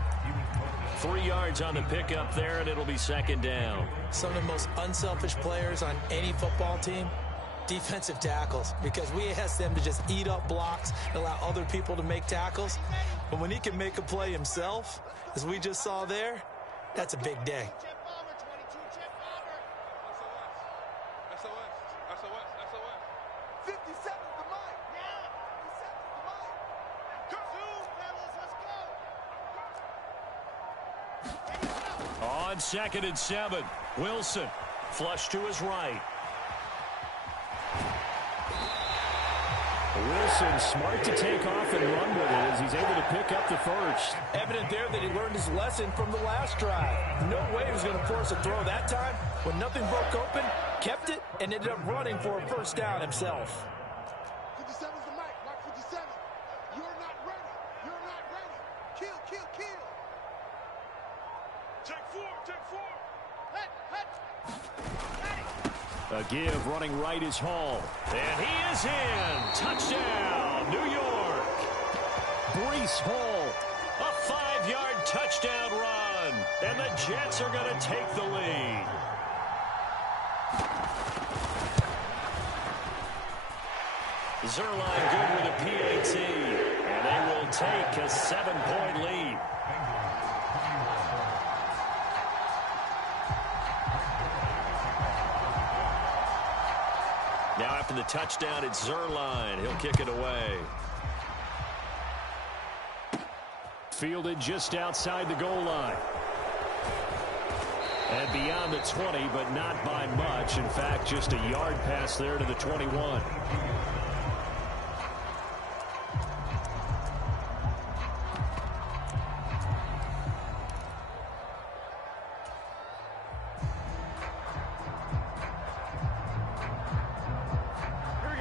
3 yards on the pickup there, and it'll be 2nd down. Some of the most unselfish players on any football team, defensive tackles, because we ask them to just eat up blocks and allow other people to make tackles. But when he can make a play himself, as we just saw there, that's a big day. On 2nd and 7, Wilson flush to his right. Wilson smart to take off and run with it as he's able to pick up the first. Evident there that he learned his lesson from the last drive. No way he was going to force a throw that time. When nothing broke open, kept it, and ended up running for a 1st down himself. 57's the mic. Mark 57. You're not ready. You're not ready. Kill, kill, kill. Take 4. Take 4. Hut, hut. A give running right is Hall. And he is in. Touchdown, New York. Breece Hall. A 5-yard touchdown run. And the Jets are going to take the lead. Zerline good with a PAT. And they will take a 7-point lead. Now after the touchdown, it's Zerline. He'll kick it away. Fielded just outside the goal line. And beyond the 20, but not by much. In fact, just a yard pass there to the 21.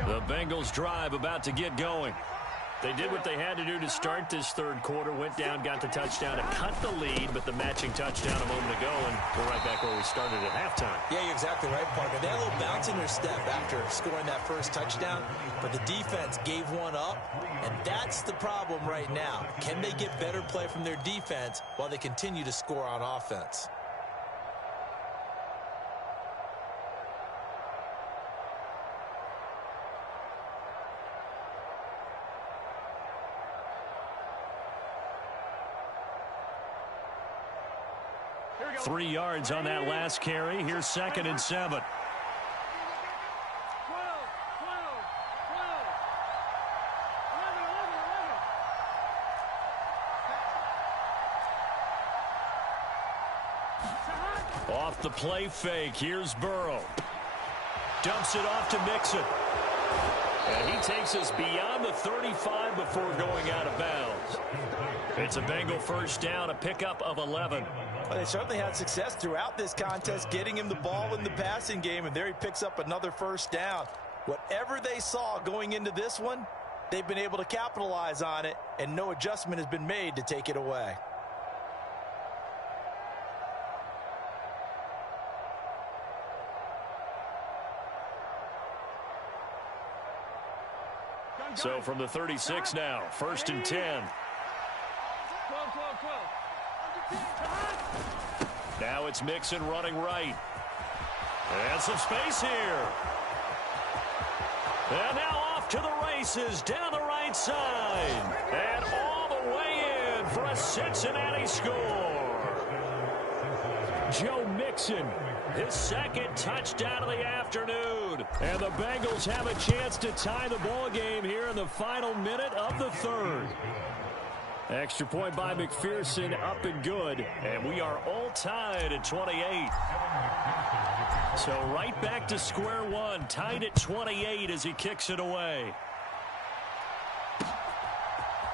The Bengals drive about to get going. They did what they had to do to start this 3rd quarter. Went down, got the touchdown to cut the lead, but the matching touchdown a moment ago, and we're right back where we started at halftime. Yeah, you're exactly right, Parker. They had a little bounce in their step after scoring that first touchdown, but the defense gave one up, and that's the problem right now. Can they get better play from their defense while they continue to score on offense? Here 3 yards on that last carry. Here's 2nd and 7. Off the play fake. Here's Burrow. Dumps it off to Mixon. And he takes us beyond the 35 before going out of bounds. It's a Bengal 1st down, a pickup of 11. Well, they certainly had success throughout this contest, getting him the ball in the passing game, and there he picks up another 1st down. Whatever they saw going into this one, they've been able to capitalize on it, and no adjustment has been made to take it away. So from the 36 now, 1st and 10. Now it's Mixon running right. And some space here. And now off to the races down the right side. And all the way in for a Cincinnati score. Joe Mixon, his second touchdown of the afternoon. And the Bengals have a chance to tie the ball game here in the final minute of the third. Extra point by McPherson, up and good. And we are all tied at 28. So right back to square one, tied at 28 as he kicks it away.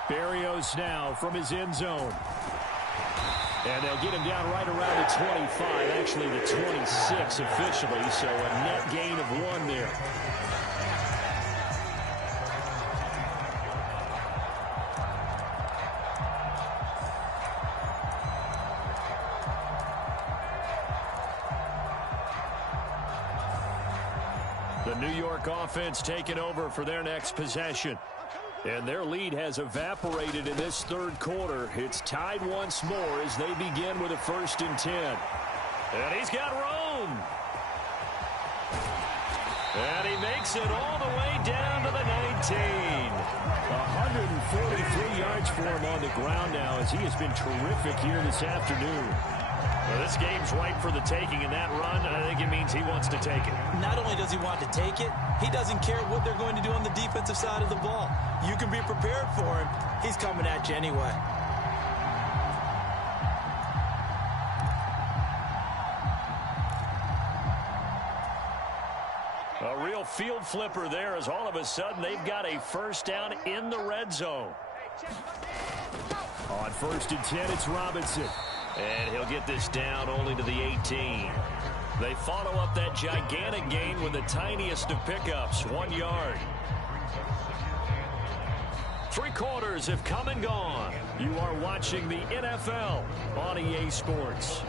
Berrios now from his end zone. And they'll get him down right around the 25, actually the 26 officially, so a net gain of 1 there. The New York offense taking over for their next possession. And their lead has evaporated in this third quarter. It's tied once more as they begin with a 1st and 10. And he's got room. And he makes it all the way down to the 19. 143 yards for him on the ground now as he has been terrific here this afternoon. Well, this game's ripe for the taking, and that run, I think it means he wants to take it. Not only does he want to take it, he doesn't care what they're going to do on the defensive side of the ball. You can be prepared for him. He's coming at you anyway. A real field flipper there as all of a sudden they've got a 1st down in the red zone. On 1st and 10, it's Robinson. And he'll get this down only to the 18. They follow up that gigantic gain with the tiniest of pickups, 1 yard. 3 quarters have come and gone. You are watching the NFL on EA Sports.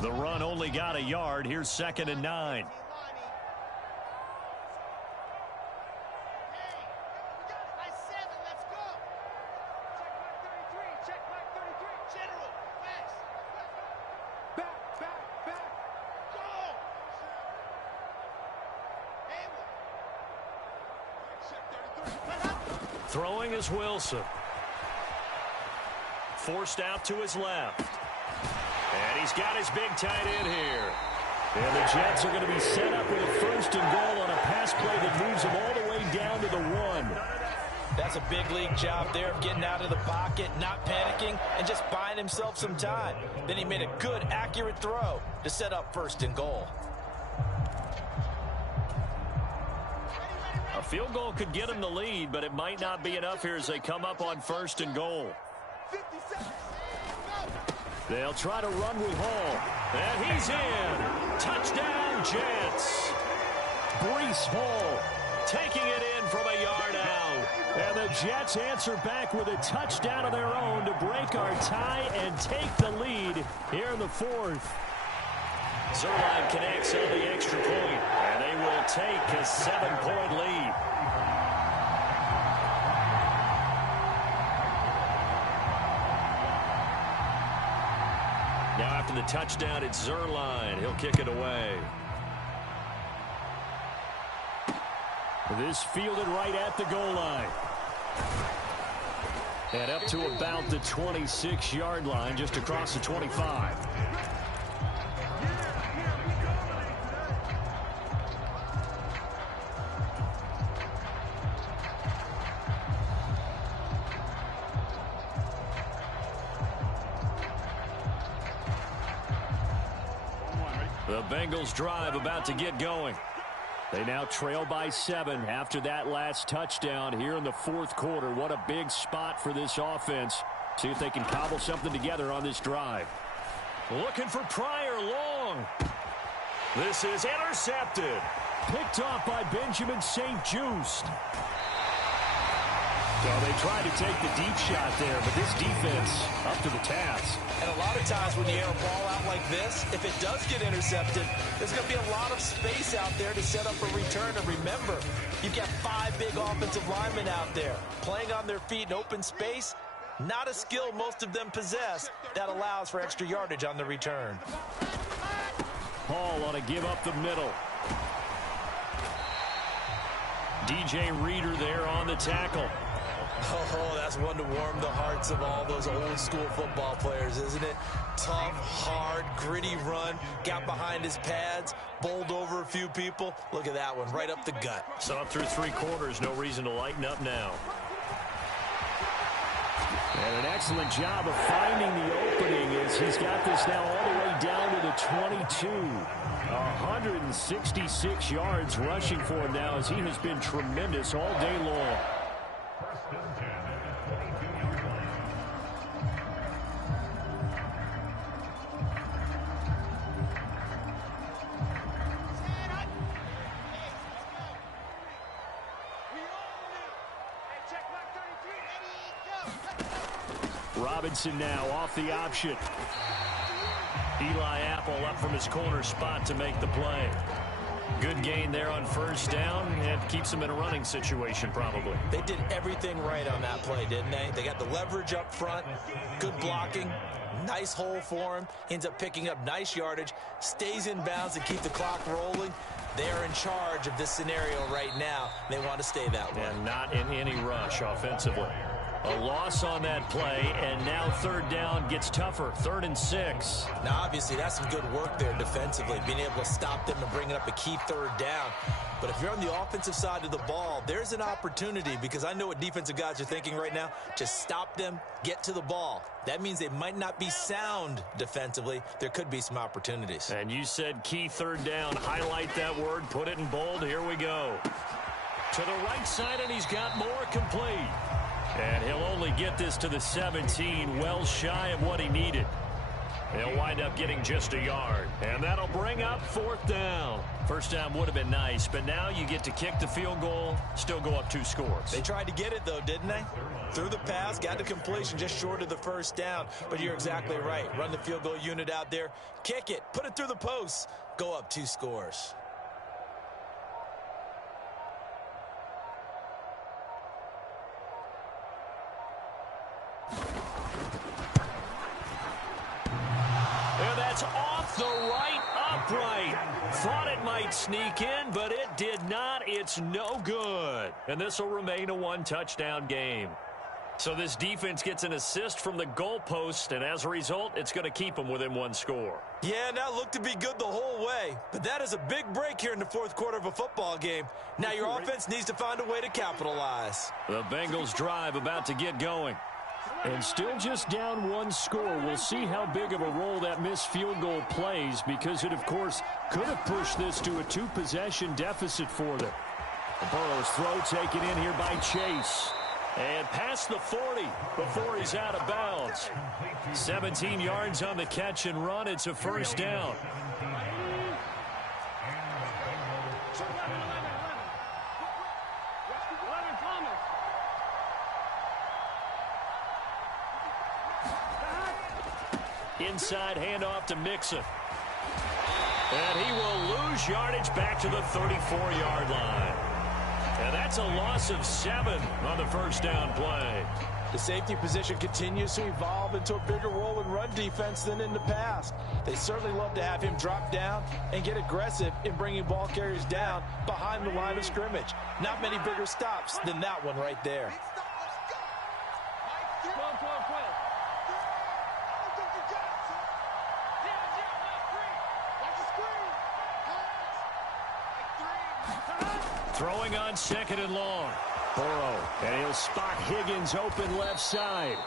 The run only got a yard. Here's 2nd and 9. Throwing is Wilson. Forced out to his left. And he's got his big tight end here. And the Jets are going to be set up with a 1st and goal on a pass play that moves them all the way down to the 1. That's a big league job there of getting out of the pocket, not panicking, and just buying himself some time. Then he made a good, accurate throw to set up 1st and goal. A field goal could get him the lead, but it might not be enough here as they come up on 1st and goal. They'll try to run with Hall. And he's in. Touchdown, Jets. Breece Hall taking it in from a yard out. And the Jets answer back with a touchdown of their own to break our tie and take the lead here in the 4th. Zerline connects on the extra point, and they will take a 7-point lead. Now after the touchdown, it's Zerline. He'll kick it away. This fielded right at the goal line. And up to about the 26-yard line, just across the 25. The Bengals drive about to get going. They now trail by 7 after that last touchdown here in the fourth quarter. What a big spot for this offense. See if they can cobble something together on this drive. Looking for Pryor long. This is intercepted. Picked off by Benjamin St-Juste. So they tried to take the deep shot there, but this defense up to the task. And a lot of times when you air a ball out like this, if it does get intercepted, there's going to be a lot of space out there to set up a return. And remember, you've got 5 big offensive linemen out there playing on their feet in open space. Not a skill most of them possess that allows for extra yardage on the return. Hall on a give up the middle. DJ Reader there on the tackle. Oh, that's one to warm the hearts of all those old school football players, isn't it? Tough, hard, gritty run. Got behind his pads, bowled over a few people. Look at that one, right up the gut. Saw it through 3 quarters. No reason to lighten up now. And an excellent job of finding the opening as he's got this now all the way down to the 22. 166 yards rushing for him now as he has been tremendous all day long. Robinson now off the option. Eli Apple up from his corner spot to make the play. Good gain there on first down and keeps them in a running situation probably. They did everything right on that play, didn't they? They got the leverage up front, good blocking, nice hole for him, ends up picking up nice yardage, stays in bounds to keep the clock rolling. They're in charge of this scenario right now. They want to stay that way. And not in any rush offensively. A loss on that play, and now third down gets tougher. 3rd and 6. Now, obviously, that's some good work there defensively, being able to stop them and bringing up a key third down. But if you're on the offensive side of the ball, there's an opportunity, because I know what defensive guys are thinking right now. Just stop them, get to the ball. That means they might not be sound defensively. There could be some opportunities. And you said key third down. Highlight that word, put it in bold. Here we go. To the right side, and he's got more complete. And he'll only get this to the 17, well shy of what he needed. He'll wind up getting just a yard. And that'll bring up 4th down. First down would have been nice, but now you get to kick the field goal, still go up 2 scores. They tried to get it, though, didn't they? Threw the pass, got the completion just short of the first down. But you're exactly right. Run the field goal unit out there, kick it, put it through the posts, go up 2 scores. Off the right upright. Thought it might sneak in, but it did not. It's no good. And this will remain a 1-touchdown game. So this defense gets an assist from the goalpost, and as a result, it's going to keep them within 1 score. Yeah, that looked to be good the whole way. But that is a big break here in the 4th quarter of a football game. Now your offense needs to find a way to capitalize. The Bengals drive about to get going. And still just down 1 score. We'll see how big of a role that missed field goal plays, because it, of course, could have pushed this to a 2-possession deficit for them. Burrow's throw taken in here by Chase. And past the 40 before he's out of bounds. 17 yards on the catch and run. It's a first down. Inside handoff to Mixon. And he will lose yardage back to the 34-yard line. And that's a loss of 7 on the first down play. The safety position continues to evolve into a bigger role in run defense than in the past. They certainly love to have him drop down and get aggressive in bringing ball carriers down behind the line of scrimmage. Not many bigger stops than that one right there. Throwing on 2nd and long. Burrow, and he'll spot Higgins open left side.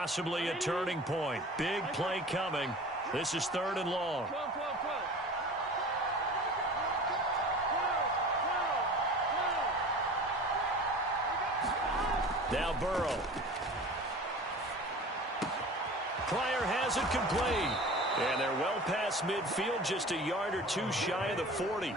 Possibly a turning point. Big play coming. This is 3rd and long. Now Burrow. Pryor has it complete. And they're well past midfield, just a yard or two shy of the 40.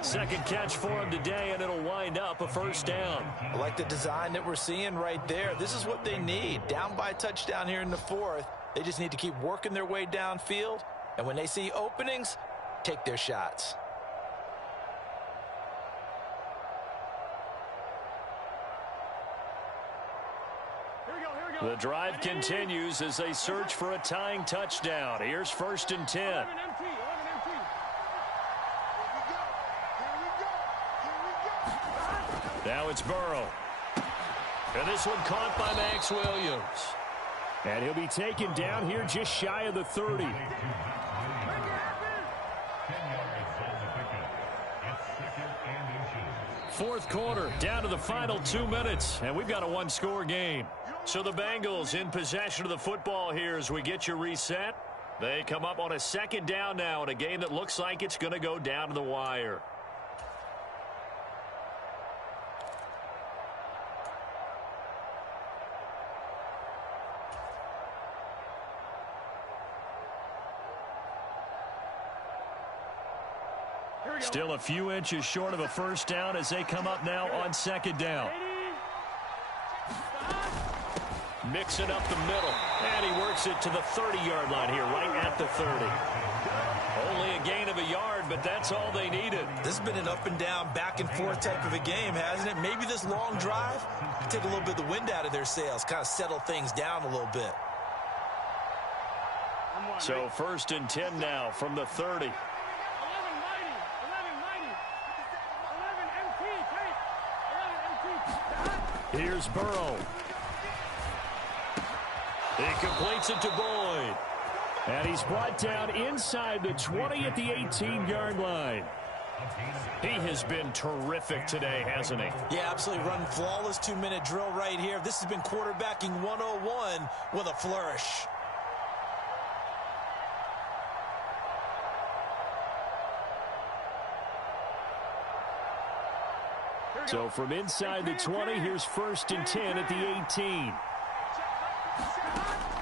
Second catch for him today, and it'll wind up a first down. I like the design that we're seeing right there. This is what they need. Down by a touchdown here in the 4th. They just need to keep working their way downfield. And when they see openings, take their shots. The drive continues as they search for a tying touchdown. Here's 1st and 10. Now it's Burrow. And this one caught by Max Williams. And he'll be taken down here just shy of the 30. Fourth quarter, down to the final 2 minutes, and we've got a one-score game. So the Bengals in possession of the football here as we get you reset. They come up on a 2nd down now in a game that looks like it's going to go down to the wire. Still a few inches short of a first down as they come up now on 2nd down. Mixing up the middle, and he works it to the 30-yard line here, right at the 30. Only a gain of a yard, but that's all they needed. This has been an up and down, back and forth type of a game, hasn't it? Maybe this long drive can take a little bit of the wind out of their sails, kind of settle things down a little bit. So 1st and 10 now from the 30. Here's Burrow. He completes it to Boyd. And he's brought down inside the 20 at the 18-yard line. He has been terrific today, hasn't he? Yeah, absolutely. Running flawless 2-minute drill right here. This has been quarterbacking 101 with a flourish. So from inside the 20, here's 1st and 10 at the 18.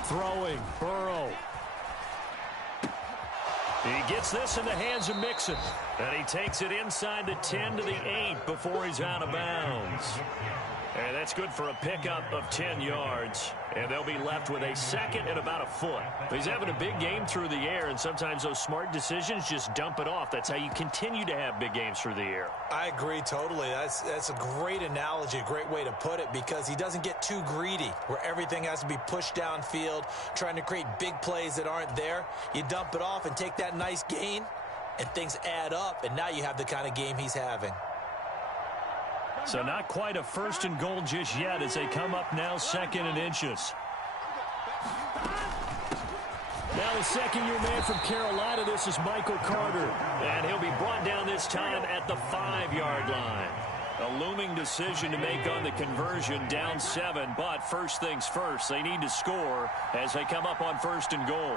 Throwing, Burrow. He gets this in the hands of Mixon. And he takes it inside the 10 to the 8 before he's out of bounds. And that's good for a pickup of 10 yards. And they'll be left with a 2nd and about a foot. He's having a big game through the air, and sometimes those smart decisions just dump it off. That's how you continue to have big games through the air. I agree totally. That's a great analogy, a great way to put it, because he doesn't get too greedy where everything has to be pushed downfield, trying to create big plays that aren't there. You dump it off and take that nice gain, and things add up, and now you have the kind of game he's having. So not quite a 1st and goal just yet as they come up now 2nd and inches. Now the second-year man from Carolina, this is Michael Carter. And he'll be brought down this time at the 5-yard line. A looming decision to make on the conversion, down 7. But first things first, they need to score as they come up on 1st and goal.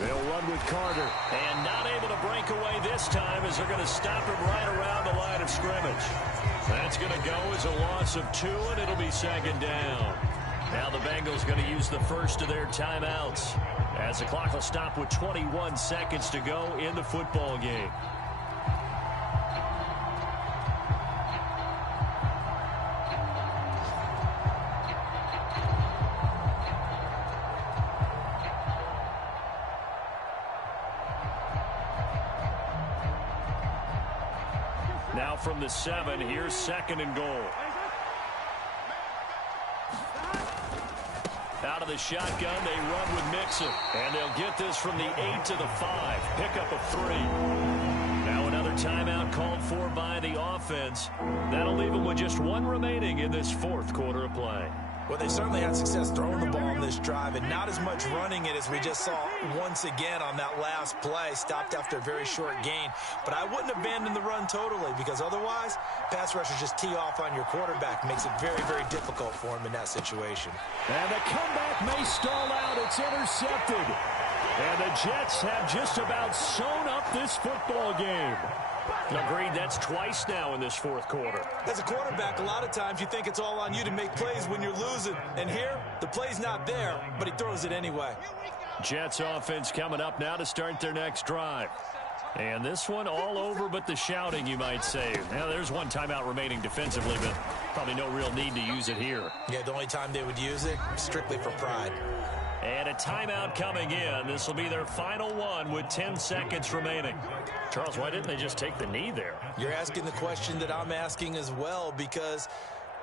They'll run with Carter, and not able to break away this time as they're going to stop him right around the line of scrimmage. That's going to go as a loss of 2, and it'll be 2nd down. Now the Bengals going to use the first of their timeouts as the clock will stop with 21 seconds to go in the football game. Now from the 7, here's 2nd and goal. Out of the shotgun, they run with Mixon. And they'll get this from the 8 to the 5. Pickup of 3. Now another timeout called for by the offense. That'll leave them with just 1 remaining in this 4th quarter of play. Well, they certainly had success throwing the ball in this drive and not as much running it as we just saw once again on that last play. Stopped after a very short gain. But I wouldn't abandon the run totally because otherwise, pass rushers just tee off on your quarterback. Makes it very, very difficult for him in that situation. And the comeback may stall out. It's intercepted. And the Jets have just about sewn up this football game. Agreed, that's twice now in this fourth quarter. As a quarterback, a lot of times you think it's all on you to make plays when you're losing. And here, the play's not there, but he throws it anyway. Jets offense coming up now to start their next drive. And this one all over but the shouting, you might say. Now, there's one timeout remaining defensively, but probably no real need to use it here. Yeah, the only time they would use it, strictly for pride. And a timeout coming in. This will be their final one with 10 seconds remaining. Charles, why didn't they just take the knee there? You're asking the question that I'm asking as well, because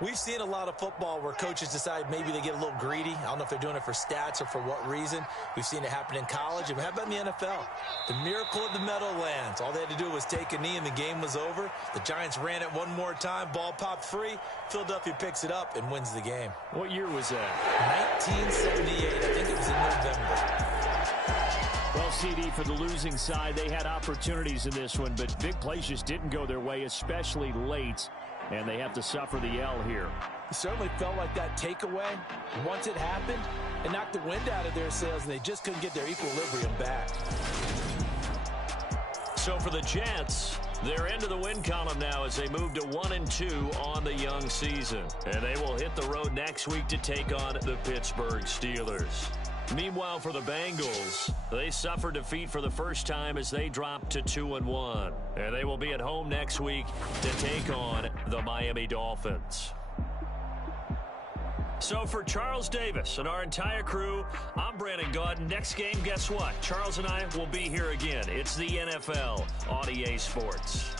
we've seen a lot of football where coaches decide maybe they get a little greedy. I don't know if they're doing it for stats or for what reason. We've seen it happen in college. And how about in the NFL? The miracle of the Meadowlands. All they had to do was take a knee and the game was over. The Giants ran it one more time. Ball popped free. Philadelphia picks it up and wins the game. What year was that? 1978. I think it was in November. Well, CD, for the losing side, they had opportunities in this one, but big plays just didn't go their way, especially late. And they have to suffer the L here. It certainly felt like that takeaway, once it happened, it knocked the wind out of their sails, and they just couldn't get their equilibrium back. So for the Jets, they're into the win column now as they move to 1-2 on the young season. And they will hit the road next week to take on the Pittsburgh Steelers. Meanwhile, for the Bengals, they suffered defeat for the first time as they dropped to 2-1. And they will be at home next week to take on the Miami Dolphins. So for Charles Davis and our entire crew, I'm Brandon Gaudin. Next game, guess what? Charles and I will be here again. It's the NFL on EA Sports.